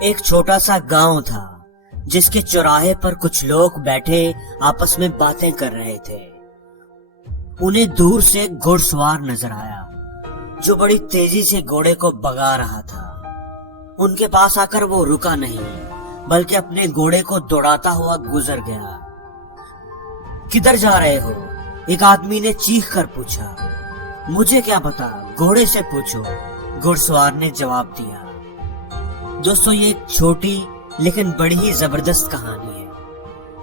ایک چھوٹا سا گاؤں تھا جس کے چوراہے پر کچھ لوگ بیٹھے آپس میں باتیں کر رہے تھے۔ انہیں دور سے گھڑ سوار نظر آیا جو بڑی تیزی سے گھوڑے کو بگا رہا تھا۔ ان کے پاس آ کر وہ رکا نہیں بلکہ اپنے گھوڑے کو دوڑاتا ہوا گزر گیا۔ کدھر جا رہے ہو؟ ایک آدمی نے چیخ کر پوچھا۔ مجھے کیا پتا، گھوڑے سے پوچھو، گھڑ سوار نے جواب دیا۔ دوستو، یہ ایک چھوٹی لیکن بڑی ہی زبردست کہانی ہے۔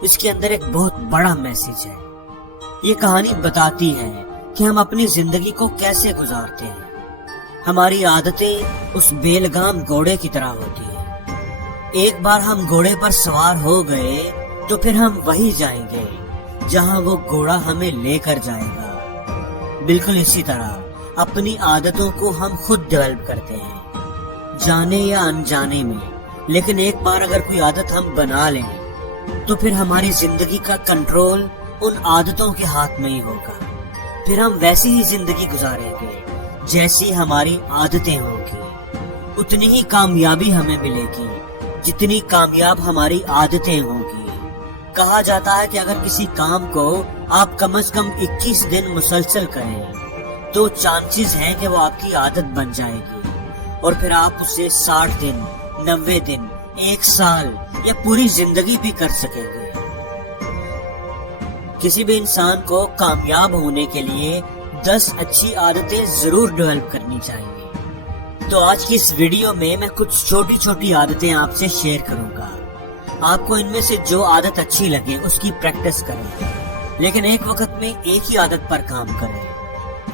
اس کے اندر ایک بہت بڑا میسج ہے۔ یہ کہانی بتاتی ہے کہ ہم اپنی زندگی کو کیسے گزارتے ہیں۔ ہماری عادتیں اس بے لگام گھوڑے کی طرح ہوتی ہیں۔ ایک بار ہم گھوڑے پر سوار ہو گئے تو پھر ہم وہی جائیں گے جہاں وہ گھوڑا ہمیں لے کر جائے گا۔ بالکل اسی طرح اپنی عادتوں کو ہم خود ڈیولپ کرتے ہیں، جانے یا انجانے میں، لیکن ایک بار اگر کوئی عادت ہم بنا لیں تو پھر ہماری زندگی کا کنٹرول ان عادتوں کے ہاتھ میں ہی ہوگا۔ پھر ہم ویسی ہی زندگی گزاریں گے جیسی ہماری عادتیں ہوں گی۔ اتنی ہی کامیابی ہمیں ملے گی جتنی کامیاب ہماری عادتیں ہوں گی۔ کہا جاتا ہے کہ اگر کسی کام کو آپ کم از کم 21 دن مسلسل کریں تو چانسز ہیں کہ وہ آپ کی عادت بن جائے گی، اور پھر آپ اسے 60 دن، 90 دن، 1 سال یا پوری زندگی بھی کر سکیں گے۔ کسی بھی انسان کو کامیاب ہونے کے لیے 10 اچھی عادتیں ضرور ڈیولپ کرنی چاہیے۔ تو آج کی اس ویڈیو میں کچھ چھوٹی چھوٹی عادتیں آپ سے شیئر کروں گا۔ آپ کو ان میں سے جو عادت اچھی لگے اس کی پریکٹس کریں، لیکن ایک وقت میں ایک ہی عادت پر کام کریں۔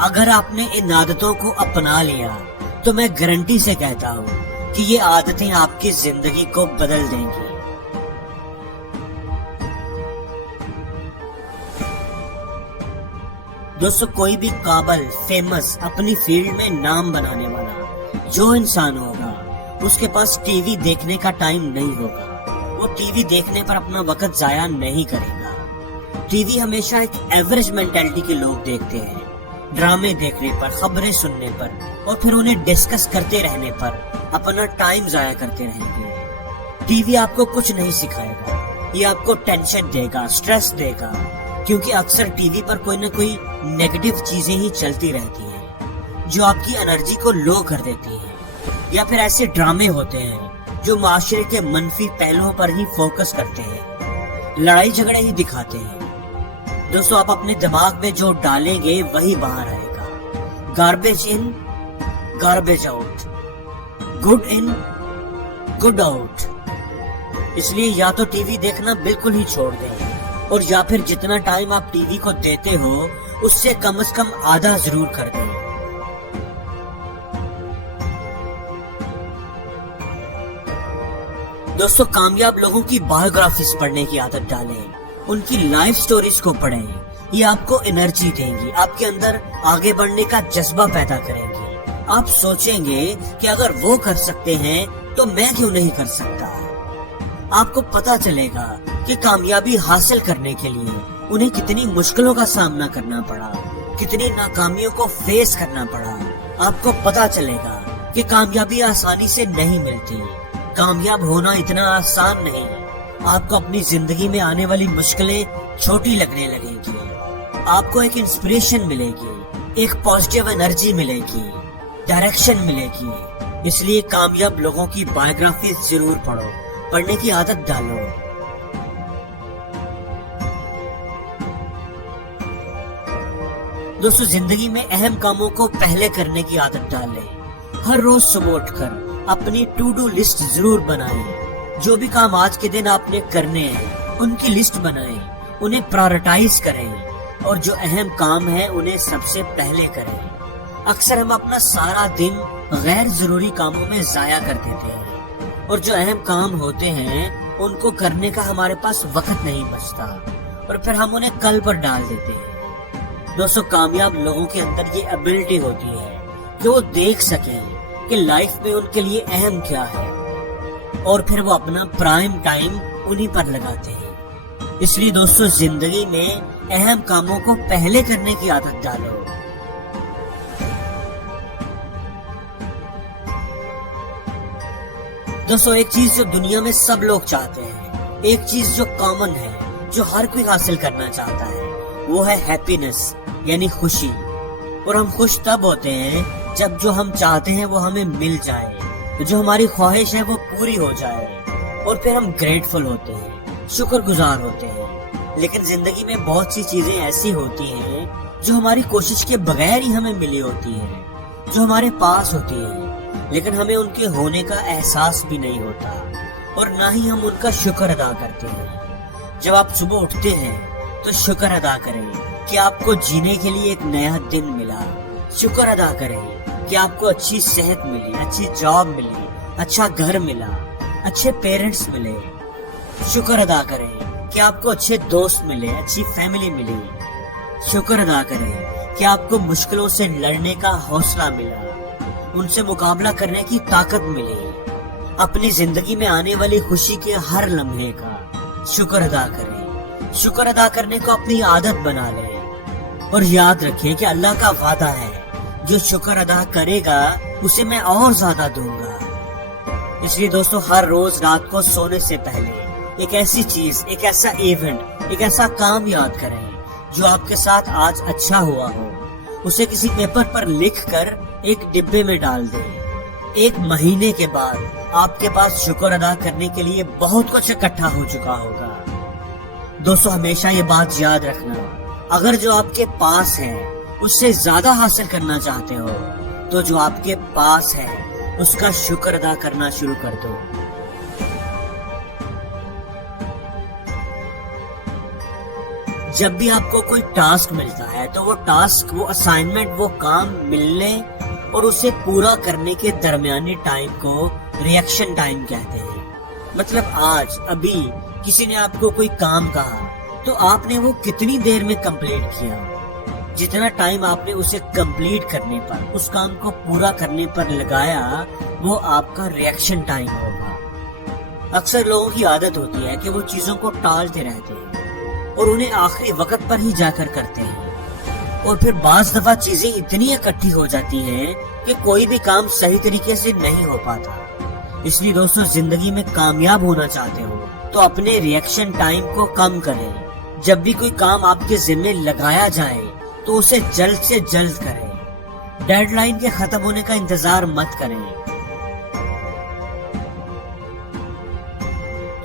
اگر آپ نے ان عادتوں کو اپنا لیا تو میں گارنٹی سے کہتا ہوں کہ یہ عادتیں آپ کی زندگی کو بدل دیں گی۔ دوستو، کوئی بھی قابل، فیمس، اپنی فیلڈ میں نام بنانے والا جو انسان ہوگا اس کے پاس ٹی وی دیکھنے کا ٹائم نہیں ہوگا۔ وہ ٹی وی دیکھنے پر اپنا وقت ضائع نہیں کرے گا۔ ٹی وی ہمیشہ ایک ایوریج مینٹالٹی کے لوگ دیکھتے ہیں، ڈرامے دیکھنے پر، خبریں سننے پر، اور پھر انہیں ڈسکس کرتے رہنے پر اپنا ٹائم ضائع کرتے رہیں گے۔ ٹی وی آپ کو کچھ نہیں سکھائے گا، یہ آپ کو ٹینشن دے گا، سٹریس دے گا، کیونکہ اکثر ٹی وی پر کوئی نہ کوئی نیگیٹو چیزیں ہی چلتی رہتی ہیں جو آپ کی انرجی کو لو کر دیتی ہیں، یا پھر ایسے ڈرامے ہوتے ہیں جو معاشرے کے منفی پہلوؤں پر ہی فوکس کرتے ہیں، لڑائی جھگڑے ہی دکھاتے ہیں۔ دوستو، آپ اپنے دماغ میں جو ڈالیں گے وہی باہر آئے گا۔ Garbage in, garbage out, good in, good out. اس لیے یا تو ٹی وی دیکھنا بالکل ہی چھوڑ دیں، اور یا پھر جتنا ٹائم آپ ٹی وی کو دیتے ہو اس سے کم از کم آدھا ضرور کر دیں۔ دوستو، کامیاب لوگوں کی بایوگرافیز پڑھنے کی عادت ڈالیں، ان کی لائف سٹوریز کو پڑھیں۔ یہ آپ کو انرجی دیں گی، آپ کے اندر آگے بڑھنے کا جذبہ پیدا کریں گی۔ آپ سوچیں گے کہ اگر وہ کر سکتے ہیں تو میں کیوں نہیں کر سکتا۔ آپ کو پتا چلے گا کہ کامیابی حاصل کرنے کے لیے انہیں کتنی مشکلوں کا سامنا کرنا پڑا، کتنی ناکامیوں کو فیس کرنا پڑا۔ آپ کو پتا چلے گا کہ کامیابی آسانی سے نہیں ملتی، کامیاب ہونا اتنا آسان نہیں۔ آپ کو اپنی زندگی میں آنے والی مشکلیں چھوٹی لگنے لگیں گی، آپ کو ایک انسپریشن ملے گی، ایک پازیٹیو انرجی ملے گی، ڈائریکشن ملے گی۔ اس لیے کامیاب لوگوں کی بایوگرافی ضرور پڑھو، پڑھنے کی عادت ڈالو۔ دوستو، زندگی میں اہم کاموں کو پہلے کرنے کی عادت ڈالیں۔ ہر روز صبح اٹھ کر اپنی ٹو ڈو لسٹ ضرور بنائیں۔ جو بھی کام آج کے دن آپ نے کرنے ہیں ان کی لسٹ بنائیں، انہیں پرائورٹائز کریں، اور جو اہم کام ہے انہیں سب سے پہلے کریں۔ اکثر ہم اپنا سارا دن غیر ضروری کاموں میں ضائع کر دیتے ہیں، اور جو اہم کام ہوتے ہیں ان کو کرنے کا ہمارے پاس وقت نہیں بچتا، اور پھر ہم انہیں کل پر ڈال دیتے ہیں۔ دوستو، کامیاب لوگوں کے اندر یہ ایبلٹی ہوتی ہے کہ وہ دیکھ سکیں کہ لائف میں ان کے لیے اہم کیا ہے، اور پھر وہ اپنا پرائم ٹائم انہی پر لگاتے ہیں۔ اس لیے دوستو، زندگی میں اہم کاموں کو پہلے کرنے کی عادت ڈالو۔ دوستو ایک چیز جو دنیا میں سب لوگ چاہتے ہیں، ایک چیز جو کامن ہے، جو ہر کوئی حاصل کرنا چاہتا ہے، وہ ہے ہیپینس یعنی خوشی۔ اور ہم خوش تب ہوتے ہیں جب جو ہم چاہتے ہیں وہ ہمیں مل جائے، جو ہماری خواہش ہے وہ پوری ہو جائے، اور پھر ہم گریٹفل ہوتے ہیں، شکر گزار ہوتے ہیں۔ لیکن زندگی میں بہت سی چیزیں ایسی ہوتی ہیں جو ہماری کوشش کے بغیر ہی ہمیں ملی ہوتی ہیں، جو ہمارے پاس ہوتی ہیں، لیکن ہمیں ان کے ہونے کا احساس بھی نہیں ہوتا، اور نہ ہی ہم ان کا شکر ادا کرتے ہیں۔ جب آپ صبح اٹھتے ہیں تو شکر ادا کریں کہ آپ کو جینے کے لیے ایک نیا دن ملا۔ شکر ادا کریں کہ آپ کو اچھی صحت ملی، اچھی جاب ملی، اچھا گھر ملا، اچھے پیرنٹس ملے۔ شکر ادا کریں کہ آپ کو اچھے دوست ملے، اچھی فیملی ملی۔ شکر ادا کریں کہ آپ کو مشکلوں سے لڑنے کا حوصلہ ملا، ان سے مقابلہ کرنے کی طاقت ملی۔ اپنی زندگی میں آنے والی خوشی کے ہر لمحے کا شکر ادا کریں۔ شکر ادا کرنے کو اپنی عادت بنا لیں، اور یاد رکھیں کہ اللہ کا وعدہ ہے جو شکر ادا کرے گا اسے میں اور زیادہ دوں گا۔ اس لیے دوستو ہر روز رات کو سونے سے پہلے ایک ایسی چیز، ایک ایسا ایونٹ، ایک ایسا کام یاد کریں جو آپ کے ساتھ آج اچھا ہوا ہو، اسے کسی پیپر پر لکھ کر ایک ڈبے میں ڈال دیں۔ ایک مہینے کے بعد آپ کے پاس شکر ادا کرنے کے لیے بہت کچھ اکٹھا ہو چکا ہوگا۔ دوستو ہمیشہ یہ بات یاد رکھنا، اگر جو آپ کے پاس ہے اس سے زیادہ حاصل کرنا چاہتے ہو تو جو آپ کے پاس ہے اس کا شکر ادا کرنا شروع کر دو۔ جب بھی آپ کو کوئی ٹاسک ملتا ہے تو وہ ٹاسک، وہ اسائنمنٹ، وہ کام ملنے اور اسے پورا کرنے کے درمیانی ٹائم کو ریئیکشن ٹائم کہتے ہیں۔ مطلب آج ابھی کسی نے آپ کو کوئی کام کہا تو آپ نے وہ کتنی دیر میں کمپلیٹ کیا، جتنا ٹائم آپ نے اسے کمپلیٹ کرنے پر، اس کام کو پورا کرنے پر لگایا، وہ آپ کا ریئیکشن ٹائم ہوگا۔ اکثر لوگوں کی عادت ہوتی ہے کہ وہ چیزوں کو ٹالتے رہتے ہیں اور انہیں آخری وقت پر ہی جا کر کرتے ہیں، اور پھر بعض دفعہ چیزیں اتنی اکٹھی ہو جاتی ہیں کہ کوئی بھی کام صحیح طریقے سے نہیں ہو پاتا۔ اس لیے دوستو زندگی میں کامیاب ہونا چاہتے ہو تو اپنے ریئیکشن ٹائم کو کم کریں۔ جب بھی کوئی کام آپ کے ذمہ لگایا جائے تو اسے جلد سے جلد کریں، ڈیڈ لائن کے ختم ہونے کا انتظار مت کریں۔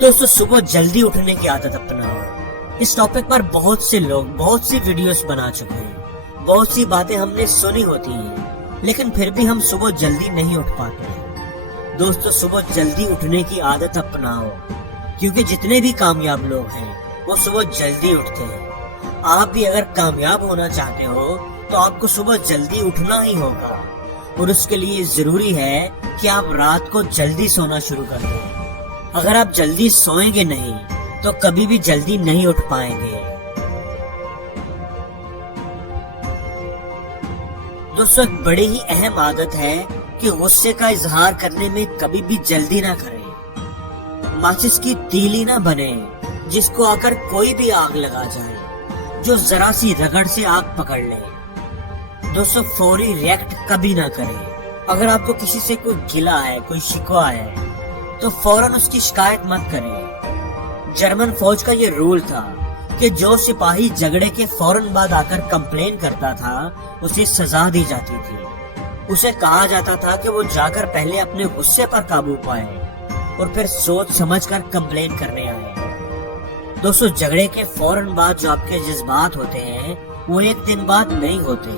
دوستو صبح جلدی اٹھنے کی عادت اپناؤ۔ اس ٹاپک پر بہت سے لوگ بہت سی ویڈیوز بنا چکے ہیں، بہت سی باتیں ہم نے سنی ہوتی ہیں، لیکن پھر بھی ہم صبح جلدی نہیں اٹھ پاتے ہیں۔ دوستو صبح جلدی اٹھنے کی عادت اپناؤ، کیونکہ جتنے بھی کامیاب لوگ ہیں وہ صبح جلدی اٹھتے ہیں۔ آپ بھی اگر کامیاب ہونا چاہتے ہو تو آپ کو صبح جلدی اٹھنا ہی ہوگا، اور اس کے لیے ضروری ہے کہ آپ رات کو جلدی سونا شروع کر دیں۔ اگر آپ جلدی سوئیں گے نہیں تو کبھی بھی جلدی نہیں اٹھ پائیں گے۔ دوستو ایک بڑی ہی اہم عادت ہے کہ غصے کا اظہار کرنے میں کبھی بھی جلدی نہ کریں۔ ماچس کی تیلی نہ بنے جس کو آ کر کوئی بھی آگ لگا جائے، جو ذرا سی رگڑ سے آگ پکڑ لے۔ دوستو فوری ریئیکٹ کبھی نہ کریں۔ اگر آپ کو کسی سے کوئی گلہ ہے، کوئی شکوہ ہے تو فوراً اس کی شکایت مت کریں۔ جرمن فوج کا یہ رول تھا کہ جو سپاہی جھگڑے کے فوراً بعد آ کر کمپلین کرتا تھا اسے سزا دی جاتی تھی۔ اسے کہا جاتا تھا کہ وہ جا کر پہلے اپنے غصے پر قابو پائے اور پھر سوچ سمجھ کر کمپلین کرنے آئے۔ دوستو جھگڑے کے فوراً بعد جو آپ کے جذبات ہوتے ہیں وہ ایک دن بعد نہیں ہوتے،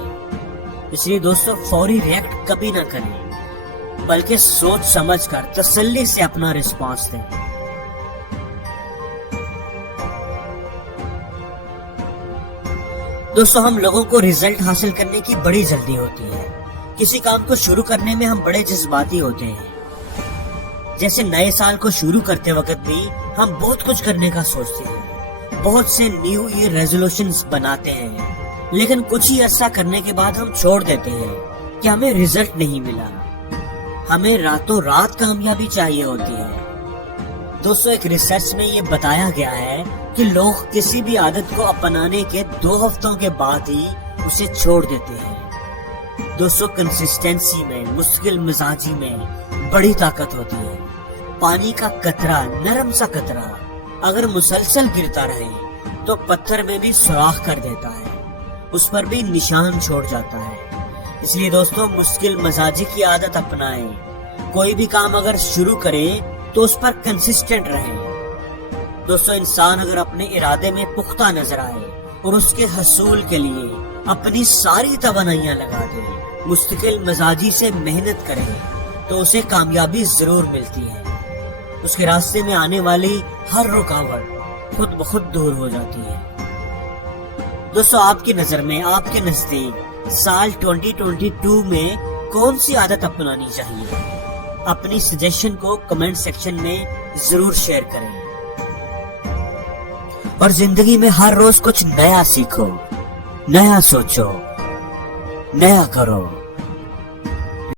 اس لیے دوستو فوری ریئیکٹ کبھی نہ کریں، بلکہ سوچ سمجھ کر تسلی سے اپنا رسپانس دیں۔ دوستو ہم لوگوں کو ریزلٹ حاصل کرنے کی بڑی جلدی ہوتی ہے، کسی کام کو شروع کرنے میں ہم بڑے جذباتی ہوتے ہیں۔ جیسے نئے سال کو شروع کرتے وقت بھی ہم بہت کچھ کرنے کا سوچتے ہیں، بہت سے نیو ایئر ریزولوشنز بناتے ہیں، لیکن کچھ ہی عرصہ کرنے کے بعد ہم چھوڑ دیتے ہیں کہ ہمیں ریزلٹ نہیں ملا۔ ہمیں راتوں رات کامیابی چاہیے ہوتی ہے۔ دوستو ایک ریسرچ میں یہ بتایا گیا ہے کہ لوگ کسی بھی عادت کو اپنانے کے 2 ہفتوں کے بعد ہی اسے چھوڑ دیتے ہیں۔ دوستو کنسسٹنسی میں، مستقل مزاجی میں بڑی طاقت ہوتی ہے۔ پانی کا قطرہ، نرم سا قطرہ اگر مسلسل گرتا رہے تو پتھر میں بھی سوراخ کر دیتا ہے، اس پر بھی نشان چھوڑ جاتا ہے۔ اس لیے دوستو مشکل مزاجی کی عادت اپنائیں، کوئی بھی کام اگر شروع کرے تو اس پر کنسسٹنٹ رہیں۔ دوستو انسان اگر اپنے ارادے میں پختہ نظر آئے اور اس کے حصول کے لیے اپنی ساری توانائیاں لگا دے، مستقل مزاجی سے محنت کرے تو اسے کامیابی ضرور ملتی ہے۔ اس کے راستے میں آنے والی ہر رکاوٹ خود بخود دور ہو جاتی ہے۔ دوستو آپ کی نظر میں، آپ کے نزدیک سال 2022 میں کون سی عادت اپنانی چاہیے؟ اپنی سجیشن کو کمنٹ سیکشن میں ضرور شیئر کریں، اور زندگی میں ہر روز کچھ نیا سیکھو، نیا سوچو، نیا کرو۔